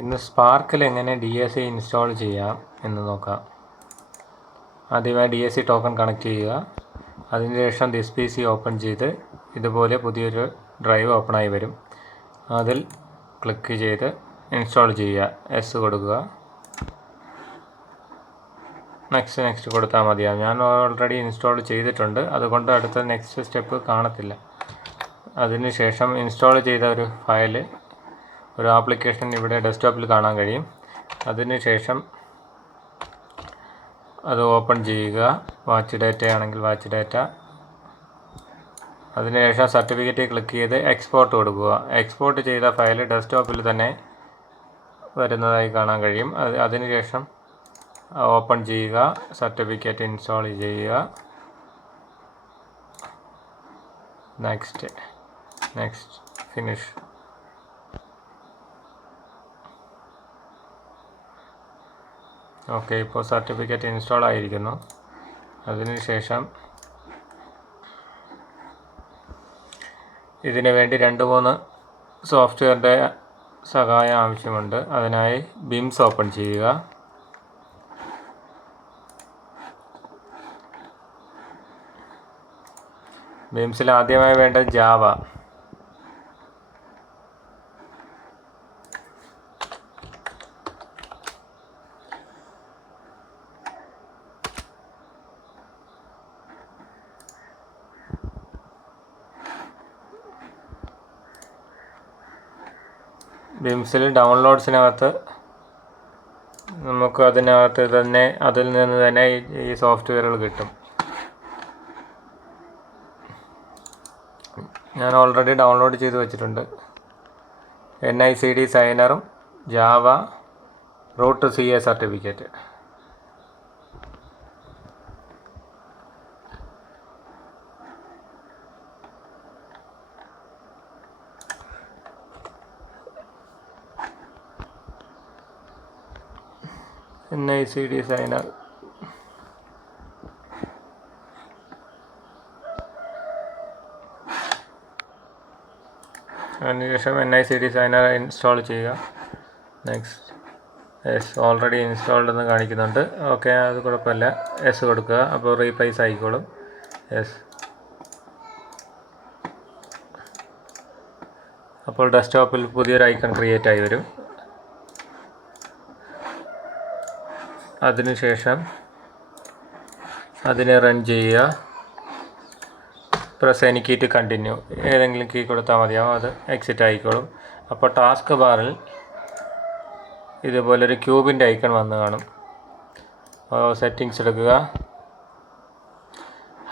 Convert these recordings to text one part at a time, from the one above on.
ഇന്ന് സ്പാർക്കിൽ എങ്ങനെ DAC install ചെയ്യാം എന്ന് നോക്കാം. ആദ്യമായി DAC ടോക്കൺ കണക്ട് ചെയ്യുക. അതിനുശേഷം ദിസ് PC ഓപ്പൺ ചെയ്ത് ഇതുപോലെ പുതിയൊരു ഡ്രൈവ് ഓപ്പണായി വരും. അതിൽ ക്ലിക്ക് ചെയ്ത് ഇൻസ്റ്റാൾ ചെയ്യുക. എസ് കൊടുക്കുക. നെക്സ്റ്റ് കൊടുത്താൽ മതിയാവും. ഞാൻ ഓൾറെഡി ഇൻസ്റ്റാൾ ചെയ്തിട്ടുണ്ട്, അതുകൊണ്ട് അടുത്ത നെക്സ്റ്റ് സ്റ്റെപ്പ് കാണത്തില്ല. അതിനുശേഷം ഇൻസ്റ്റാൾ ചെയ്ത ഒരു ഫയൽ, ഒരു ആപ്ലിക്കേഷൻ ഇവിടെ ഡെസ്ക്ടോപ്പിൽ കാണാൻ കഴിയും. അതിനുശേഷം അത് ഓപ്പൺ ചെയ്യുക. വാച്ച് ഡാറ്റ ആണെങ്കിൽ വാച്ച് ഡാറ്റ. അതിനുശേഷം സർട്ടിഫിക്കറ്റ് ക്ലിക്ക് ചെയ്ത് എക്സ്പോർട്ട് കൊടുക്കുക. എക്സ്പോർട്ട് ചെയ്ത ഫയൽ ഡെസ്ക്ടോപ്പിൽ തന്നെ വരുന്നതായി കാണാൻ കഴിയും. അതിനുശേഷം ഓപ്പൺ ചെയ്യുക. സർട്ടിഫിക്കറ്റ് ഇൻസ്റ്റാൾ ചെയ്യുക. Next finish. ഓക്കെ, ഇപ്പോൾ സർട്ടിഫിക്കറ്റ് ഇൻസ്റ്റാൾ ആയിരിക്കുന്നു. അതിനുശേഷം ഇതിനു വേണ്ടി 2-3 സോഫ്റ്റ്വെയറിൻ്റെ സഹായം ആവശ്യമുണ്ട്. അതിനായി ബിംസ് ഓപ്പൺ ചെയ്യുക. ബിംസിൽ ആദ്യമായി വേണ്ടത് ജാവ. ബിംസിൽ ഡൗൺലോഡ്സിനകത്ത് നമുക്ക് അതിൽ നിന്ന് തന്നെ ഈ സോഫ്റ്റ്വെയറുകൾ കിട്ടും. ഞാൻ ഓൾറെഡി ഡൗൺലോഡ് ചെയ്ത് വെച്ചിട്ടുണ്ട്. NICD സൈനറും Java root CA certificate. NICD signer. അതിനുശേഷം NICD സൈനർ ഇൻസ്റ്റാൾ ചെയ്യുക. യെസ്, ഓൾറെഡി ഇൻസ്റ്റാൾഡ് എന്ന് കാണിക്കുന്നുണ്ട്. ഓക്കെ, അത് കുഴപ്പമില്ല. എസ് കൊടുക്കുക. അപ്പോൾ റീപ്ലേസ് ആയിക്കോളും. യെസ്. അപ്പോൾ ഡെസ്ക്ടോപ്പിൽ പുതിയൊരു ഐക്കൺ ക്രിയേറ്റ് ആയി വരും. അതിനുശേഷം അതിനെ റൺ ചെയ്യുക. Press any key to continue. ഏതെങ്കിലും കീ കൊടുത്താൽ മതിയാവും, അത് എക്സിറ്റ് ആയിക്കോളും. അപ്പോൾ ടാസ്ക് ബാറിൽ ഇതുപോലൊരു ക്യൂബിൻ്റെ ഐക്കൺ വന്ന് കാണും. സെറ്റിങ്സ് എടുക്കുക.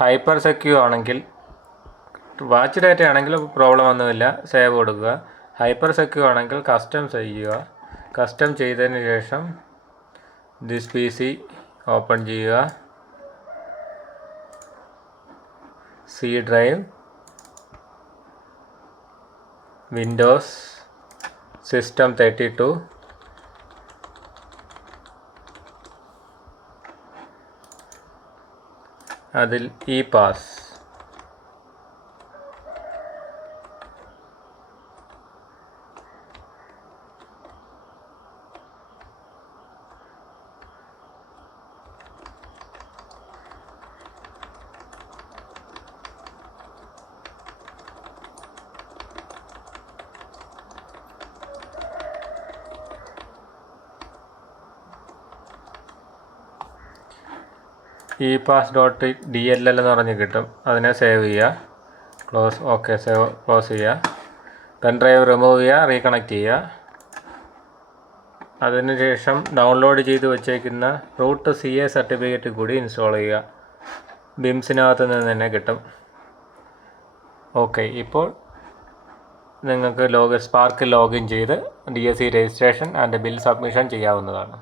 ഹൈപ്പർ സെക്യൂർ ആണെങ്കിൽ, വാച്ച് ഡാറ്റ ആണെങ്കിൽ പ്രോബ്ലം ഒന്നുമില്ല, സേവ് കൊടുക്കുക. ഹൈപ്പർ സെക്യൂർ ആണെങ്കിൽ കസ്റ്റം ചെയ്യുക. കസ്റ്റം ചെയ്തതിന് ശേഷം ദിസ് PC ഓപ്പൺ ചെയ്യുക. C ഡ്രൈവ്, വിൻഡോസ്, സിസ്റ്റം 32, അതിൽ ePass. ePass.dll എന്ന് പറഞ്ഞ് കിട്ടും. അതിനെ സേവ് ചെയ്യുക. ക്ലോസ്. ഓക്കെ, ക്ലോസ് ചെയ്യുക. പെൻഡ്രൈവ് റിമൂവ് ചെയ്യുക. റീകണക്ട് ചെയ്യുക. അതിനുശേഷം ഡൗൺലോഡ് ചെയ്ത് വച്ചേക്കുന്ന റൂട്ട് CA സർട്ടിഫിക്കറ്റ് കൂടി ഇൻസ്റ്റാൾ ചെയ്യുക. ബിംസിനകത്ത് നിന്ന് തന്നെ കിട്ടും. ഓക്കെ, ഇപ്പോൾ നിങ്ങൾക്ക് സ്പാർക്ക് ലോഗിൻ ചെയ്ത് DAC registration and bill submission ചെയ്യാവുന്നതാണ്.